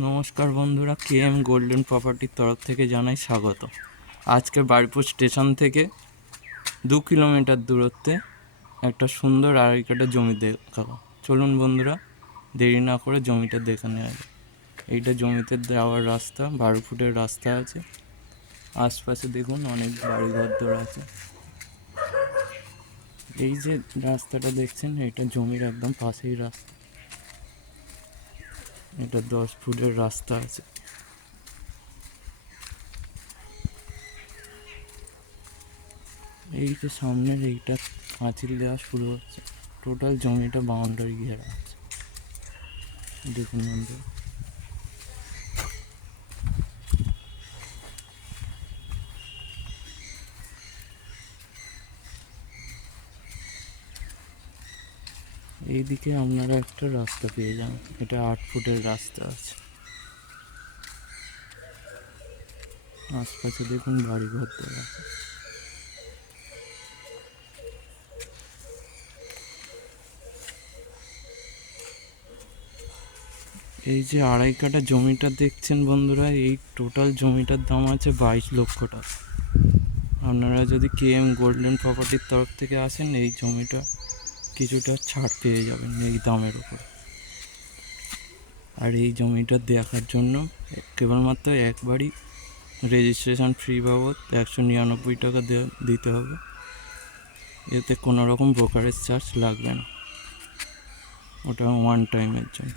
নমস্কার বন্ধুরা, KM golden প্রপার্টির তরফ থেকে জানাই স্বাগত। আজকে বারুইপুর স্টেশন থেকে 2 কিলোমিটার দূরত্বে একটা সুন্দর আড়াই কাঠা জমি দেখাবো। চলুন বন্ধুরা, দেরি না করে জমিটা দেখে নেওয়া যায়। এইটা জমিতে যাওয়ার রাস্তা, 12 ফুটের রাস্তা আছে। আশপাশে দেখুন অনেক বাড়িঘর দর আছে। এই যে রাস্তাটা দেখছেন, এটা জমির একদম পাশেই রাস্তা। এটা 10 ফুটের রাস্তা আছে। এই যে সামনের এইটা পাঁচিল দেওয়া শুরু হচ্ছে। টোটাল জমিটা বাউন্ডারি ঘেরা আছে, দেখুন বন্ধু। এইদিকে আপনারা একটা রাস্তা পেয়ে যান, এটা 8 ফুটের রাস্তা আছে। আশপাশে দেখুন বাড়ি ঘর দেওয়া আছে। এই যে আড়াই কাঠা জমিটা দেখছেন বন্ধুরা, এই টোটাল জমিটার দাম আছে 22 লক্ষ টাকা। আপনারা যদি কেএম গোল্ডেন প্রপার্টির তরফ থেকে আসেন, এই জমিটা কিছুটা ছাড় পেয়ে যাবেন এই দামের উপর। আর এই জমিটা দেখার জন্য কেবলমাত্র একবারই রেজিস্ট্রেশন ফি বাবদ 199 টাকা দিতে হবে। এতে কোনো রকম ব্রোকারেজ চার্জ লাগবে না, ওটা ওয়ান টাইমের জন্য।